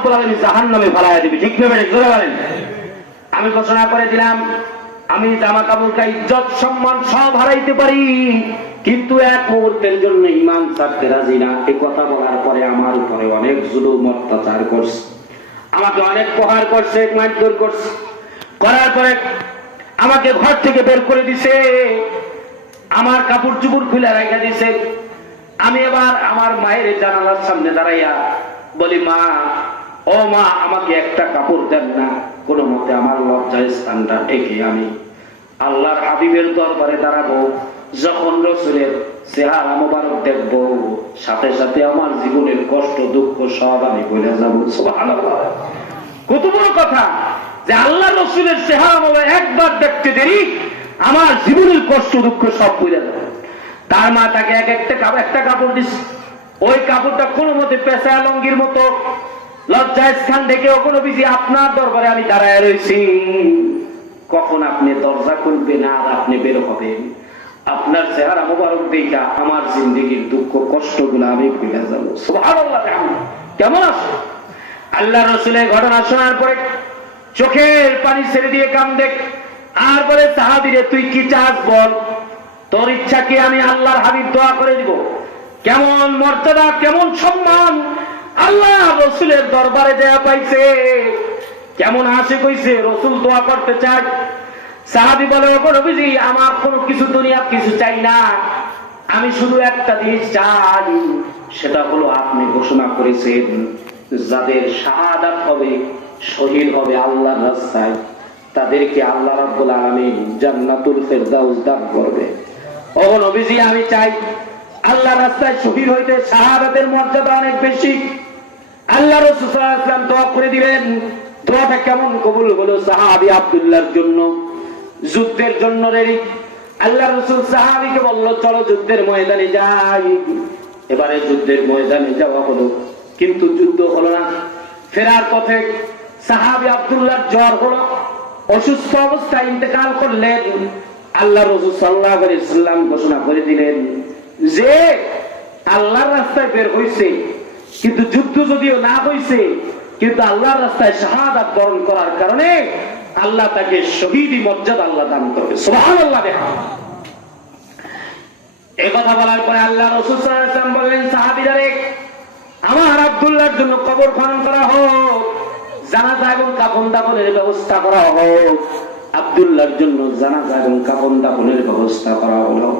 রাব্বুল আলামিন জাহান্নামে ফেলাইয়া দিবে। ঠিক না বেঠিক? জোরে বলেন। আমি ঘোষণা করে দিলাম, আমি জামা কাপড় ইজ্জত সম্মান সব হারাইতে পারি, কিন্তু এক মুহূর্তের জন্য ঈমান ছাড়তে রাজি না। এই কথা বলার পরে আমার উপরে অনেক জুলুম অত্যাচার করছে, আমাকে অনেক প্রহার করছে, মারধর করছে। করার পরে আমাকে ঘর থেকে বের করে দিছে, আমার কাপড় চুপড় খুলে রেখে দিছে। আমি এবার আমার মায়ের জানালার সামনে দাঁড়াইয়া বলি, মা, ও মা, আমাকে একটা কাপড় দেন না। কোনো মতে আমার লজ্জার স্থানটা ঢেকে আমি আল্লাহর হাবিবের দরবারে দাঁড়াবো। যখন রাসূলের চেহারা মোবারক দেখবো, সাথে সাথে আমার জীবনের কষ্ট দুঃখ সব আমি ভুলে যাবো। সুবহানাল্লাহ। কত বড় কথা যে আল্লাহ রাসূলের চেহারা মোবারক একবার দেখতে দেরি, আমার জীবনের কষ্ট দুঃখ সব ভুলে যাবে। তার মা তাকে একটা কাপড় দিচ্ছে। ওই কাপড়টা কোনো মতে পেশা লঙ্গির মতো লজ্জায় স্থান ডেকে কোনো বিজি আপনার দরবারে আমি দাঁড়ায় রয়েছি, কখন আপনি দরজা খুলবেন আর আপনি বের হবেন, আপনার চেহারা মোবারক দেখা আমার জিন্দেগির দুঃখ কষ্ট গুলো আমি ভুলে যাবো। সুবহানাল্লাহ। কেমন আছে? আল্লাহ রাসূলের ঘটনা শোনার পরে চোখের পানি ছেড়ে দিয়ে কান্দে আর বলে, সাহাবীরে তুই কি চাস বল, তোর ইচ্ছা কি আমি আল্লাহর হাবিব দোয়া করে দিব। কেমন মর্যাদা, কেমন সম্মান আল্লাহ রাসূলের দরবারে দেয়া পাইছে, কেমন আশিক হইছে, রাসূল দোয়া করতে চায়। সাহাবী বলে, ওগো নবীজি, আমার কোনো কিছু দুনিয়া কিছু চাই না, আমি শুধু একটা জিনিস চাই, সেটা হলো আপনি ঘোষণা করেছেন যাদের শাহাদাত হবে, শহীদ হবে আল্লাহর রাস্তায়, তাদেরকে আল্লাহ রাব্বুল আলামিন জান্নাতুল ফেরদাউস দান করবে। ওগো নবীজি, আমি চাই আল্লাহর রাস্তায় শহীদ হইতে, শাহাদাতের মর্যাদা অনেক বেশি। আল্লাহ রাসূল সাল্লাল্লাহু আলাইহি ওয়াসাল্লাম দোয়া করে দিলেন। দোয়াটা কেমন কবুল হলো? সাহাবী আব্দুল্লাহর জন্য যুদ্ধের জন্য রেডি। আল্লাহ রাসূল সাহাবীকে বলল, চলো যুদ্ধের ময়দানে যাই। এবারে যুদ্ধের ময়দানে যাওয়া হলো, কিন্তু যুদ্ধ হলো না। ফেরার পথে সাহাবী আব্দুল্লাহর জ্বর হলো, অসুস্থ অবস্থায় ইন্তেকাল করলেন। আল্লাহ রাসূল সাল্লাল্লাহু আলাইহি ওয়াসাল্লাম ঘোষণা করে দিলেন যে আল্লাহর রাস্তায় বের হইছে, কিন্তু যুদ্ধ যদিও না হইছে, কিন্তু আল্লাহর রাস্তায় শাহাদাত বরণ করার কারণে আল্লাহ তাকে শহীদি মর্যাদা আল্লাহ দান করবে। সুবহানাল্লাহ। এই কথা বলার পরে আল্লাহ রাসূল সাল্লাল্লাহু আলাইহি ওয়াসাল্লাম বললেন, সাহাবীরা রে, আমার আব্দুল্লাহর জন্য কবর খনন করা হোক, জানাজা এবং কাফন দাফনের ব্যবস্থা করা হোক। আব্দুল্লাহর জন্য জানাজা এবং কাফন দাফনের ব্যবস্থা করা হলো।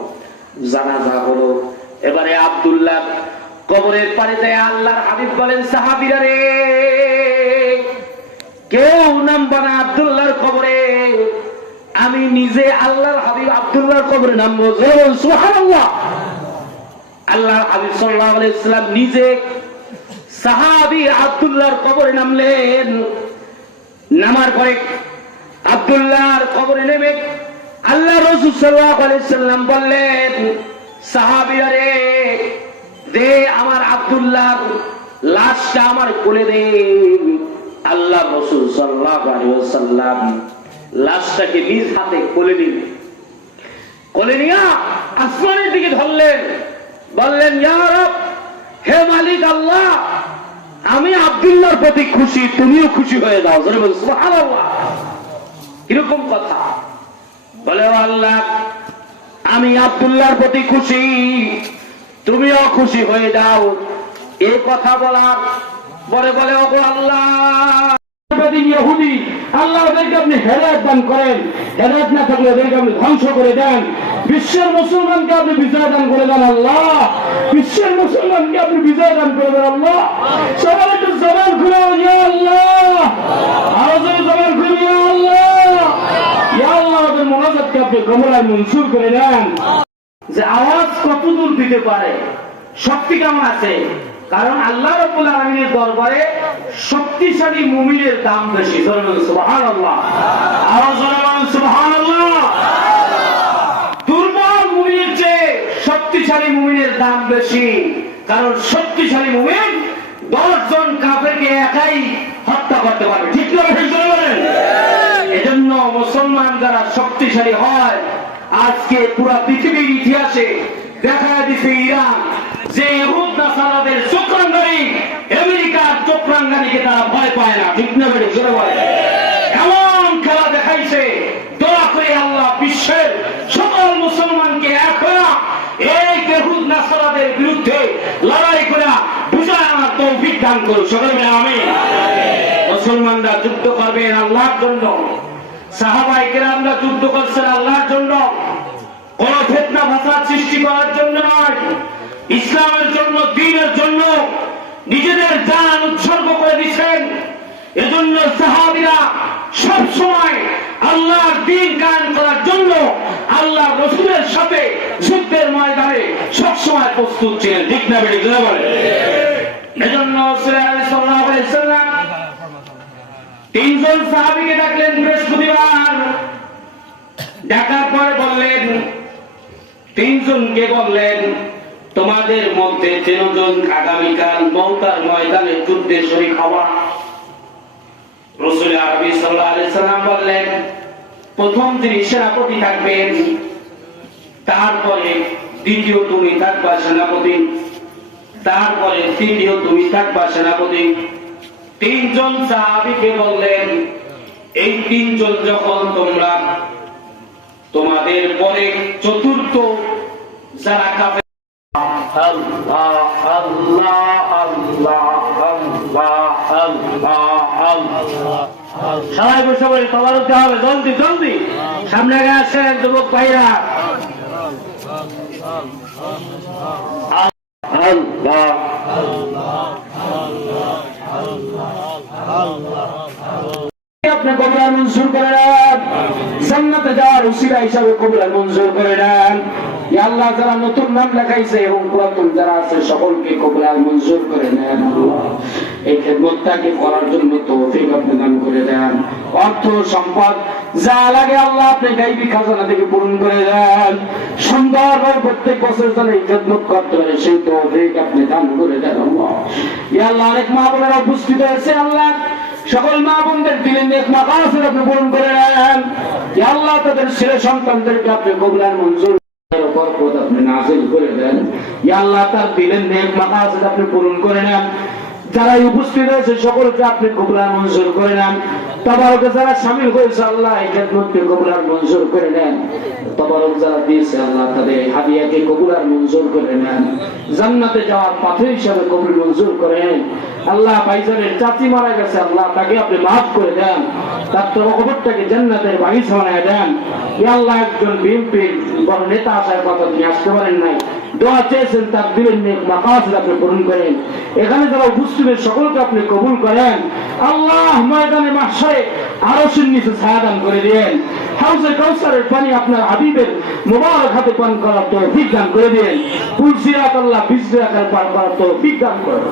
জানাজা হলো। এবারে আব্দুল্লাহ কবরের পারে যায়। আল্লাহর হাবিব বলেন, সাহাবীরা রে, কেউ নামবা না আব্দুল্লাহর কবরে, আমি নিজে আল্লাহর হাবিব আব্দুল্লাহর কবরে নামবো। সুবহানাল্লাহ। আল্লাহর হাবিব সাল্লাল্লাহু আলাইহি ওয়াসাল্লাম নিজে সাহাবী আব্দুল্লাহর কবরে নামলেন। নামার পরে আব্দুল্লাহর কবরে নেমে আল্লাহ রাসূল সাল্লাল্লাহু আলাইহি ওয়াসাল্লাম বললেন, সাহাবীরা রে, দে আমার আব্দুল্লাহর লাশটা আমার কোলে দে। আল্লাহ রাসূল সাল্লাল্লাহু আলাইহি ওয়াসাল্লাম লাশটাকে নিজ হাতে কোলে নিলেন। কোলে নিয়ে আসমানের দিকে ধরলেন, বললেন, ইয়া রব, হে মালিক আল্লাহ, আমি আব্দুল্লাহর প্রতি খুশি, তুমিও খুশি হয়ে যাও। সুবহানাল্লাহ। এরকম কথা বলে, আল্লাহ, আমি আব্দুল্লাহর প্রতি খুশি, তুমিও খুশি হয়ে যাও। এই কথা বলার পরে বলে, ওগো আল্লাহ, ইহুদি, আল্লাহ ওদেরকে আপনি হেদায়েত দান করেন, হেদায়েত না থাকলে ওদেরকে আপনি ধ্বংস করে দেন। বিশ্বের মুসলমানকে আপনি বিজয় দান করে দেন আল্লাহ, বিশ্বের মুসলমানকে আপনি বিজয় দান করে দেন আল্লাহ। সবাই একটু জবান খুলে ইয়া আল্লাহ, আরো জোরে জবান খুলে ইয়া আল্লাহ। ইয়া আল্লাহ, ওদের মোনাজাতকে আপনি কবুলায় মঞ্জুর করে দেন। যে আওয়াজ কত দূর দিতে পারে, শক্তি কেমন আছে? কারণ আল্লাহ রাব্বুল আলামিনের দরবারে শক্তিশালী মুমিনের দাম বেশি। সুবহানাল্লাহ। আওয়াজ বলেন সুবহানাল্লাহ। দুর্বল মুমিনের চেয়ে শক্তিশালী মুমিনের দাম বেশি, কারণ শক্তিশালী মুমিন 10 জন কাফেরকে একাই হত্যা করতে পারবে। ঠিক না? বলেন। এজন্য মুসলমান যারা শক্তিশালী হয়, আজকে পুরো পৃথিবীর ইতিহাসে দেখা দিচ্ছে ইরান যে ইহুদ নাসারাদের চক্রাঙ্গারি, আমেরিকার চক্রাঙ্গারিকে তারা ভয় পায় না, ঠিক না বেড়ে জোরে বলে। এমন খেলা দেখাইছে, দোয়া করে আল্লাহ বিশ্বের সকল মুসলমানকে এখন এই ইহুদ নাসারাদের বিরুদ্ধে লড়াই করে বুঝায় আমার তৌফিক দান করুন, সকলে বলে আমিন। মুসলমানরা যুদ্ধ করবেন আল্লাহর জন্য, সাহাবায়ে কেরামরা যুদ্ধ করছেন আল্লাহর জন্য, কোন ফিতনা ফাসাদ সৃষ্টি করার জন্য নয়, ইসলামের জন্য, দ্বীনের জন্য নিজেদের জান উৎসর্গ করে দিয়েছেন। এজন্য সাহাবীরা সব সময় আল্লাহর দ্বীন কায়েম করার জন্য আল্লাহর রাসূলের সাথে যুদ্ধের ময়দানে সব সময় প্রস্তুত ছিলেন, ঠিক না বেড়ে জোরে বলে। এজন্য সাল্লাল্লাহু আলাইহি ওয়াসাল্লাম তিনজন সাহাবীকে ডাকলেন বৃহস্পতিবার। ডাকার পরে বললেন, তিনজনকে বললেন, তোমাদের মধ্যে তিনজন আগামীকাল মওতার ময়দানে যুদ্ধে শরীক হওয়া। রাসূল আরবি সাল্লাল্লাহু আলাইহি সাল্লাম বললেন, প্রথম যিনি সেনাপতি থাকবেন, তারপরে দ্বিতীয় তুমি থাকবা সেনাপতি, তারপরে তৃতীয় তুমি থাকবা সেনাপতি। তিনজন সাহাবীকে বললেন, এই তিনজন যখন তোমরা, তোমাদের পরে চতুর্থ যারা কাফের, আল্লাহ আল্লাহ আল্লাহ আল্লাহ আল্লাহ, সবাই বসে বলে সবার উঠতে হবে, জলদি জলদি সামনে আগে আসেন যুবক ভাইরা। আল্লাহ আপনি কবুল মঞ্জুর করে নেন, জান্নাতে যাওয়ার উসিলা হিসাবে কবুল মঞ্জুর করে নেন। ইয়া আল্লাহ, যারা নতুন নাম লেখাইছে এবং পুরাতন যারা আছে সকলকে কবুল মঞ্জুর করে নেন। এই খেদমতটাকে করার জন্য তৌফিক আপনি দান করে দেন। অর্থ সম্পদ যা লাগে আল্লাহ আপনি গায়বী খাজানা থেকে পূরণ করে দেন। সুন্দরভাবে প্রত্যেক বছর যেন এই খেদমত করতে পারে সেই তৌফিক আপনি দান করে দেন। ইয়া আল্লাহ, অনেক মা বোনেরা উপস্থিত হয়েছে, আল্লাহ সকল মা বোনদের দিলেন নেক মাকাসিদ আপনি পূরণ করে নেন। ইয়া আল্লাহ, তাদের ছেলে সন্তানদেরকে আপনি কবুল মঞ্জুর বরকত আপনি নাযিল করে দেন। ইয়া আল্লাহ, তার দিলেন নেক মাকাসিদ আপনি পূরণ করে নেন। যারা উপস্থিত হয়েছে সকলকে আপনি কবুল মঞ্জুর করে নেন। তাবারক যারা শামিল হয়েছে আল্লাহ এই খেদমতকে কবুল মঞ্জুর করে নেন। তাবারক যারা দিয়েছে আল্লাহ তাদের হাদিয়াকে কবুল মঞ্জুর করে নেন। জান্নাতে যাওয়ার পাথর হিসাবে কবুল মঞ্জুর করেন। আল্লাহ ভাইজানের চাচি মারা গেছে, আল্লাহ তাকে আপনি মাফ করে দেন, তার কবরটাকে জান্নাতের বাগিচা বানিয়ে দেন। ইয়া আল্লাহ, একজন বিএনপির বড় নেতা আসার কথা তিনি আসতে পারেন নাই, দোয়া চেয়েছেন, তার দিলেন নেক মাকাসিদ আপনি পূরণ করেন। এখানে যারা উপস্থিত সকলকে আপনি কবুল করেন। আল্লাহ, ময়দানে মাহশারে আরশের নিচে ছায়া দান করে দেন। হাউজে কাউসারের পানি আপনার হাবিবের মোবারক হাতে পান করার তৌফিক দান করে দেন। পুলসিরাত আল্লাহ বিজরাকার পার করার তৌফিক দান করেন।